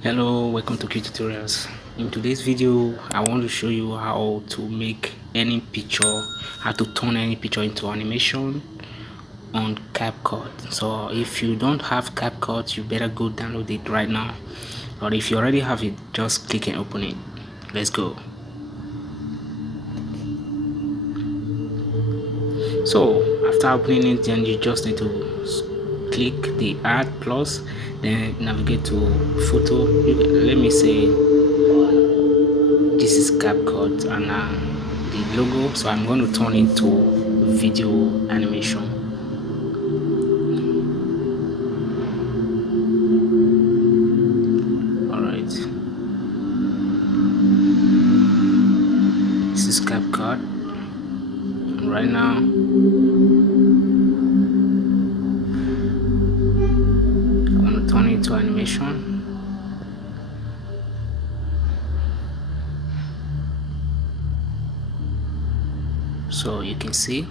Hello, welcome to Q Tutorials. In today's video I want to show you how to make any picture, how to turn any picture into animation on CapCut. So if you don't have CapCut, you better go download it right now, but if you already have it, just click and open it. Let's go. So after opening it, then you just need to click the add plus, then navigate to photo. Let me say this is CapCut and the logo, so I'm going to turn it to video animation. Alright, this is CapCut. Right now I want to turn it to animation. So you can see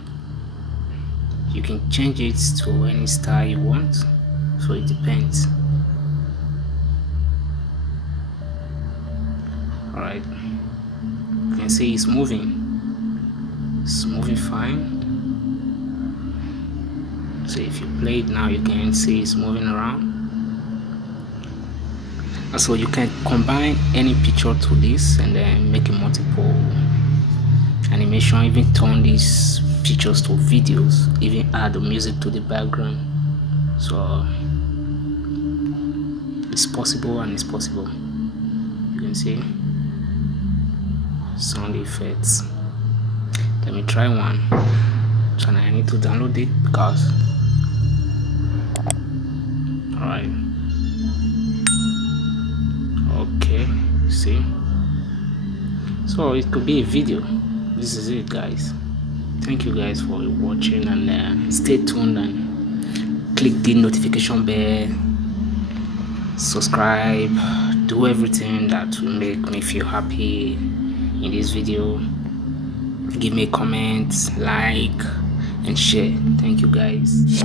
you can change it to any style you want, so it depends. Alright, you can see it's moving fine. So if you play it now, you can see it's moving around. And so you can combine any picture to this and then make a multiple animation, even turn these pictures to videos, even add the music to the background. So it's possible, and it's possible. You can see sound effects. Let me try one. So now I need to download it because alright, okay, see, so it could be a video. This is it, guys. Thank you guys for watching, and stay tuned and click the notification bell, subscribe, do everything that will make me feel happy in this video. Give me a comment, like and share. Thank you guys.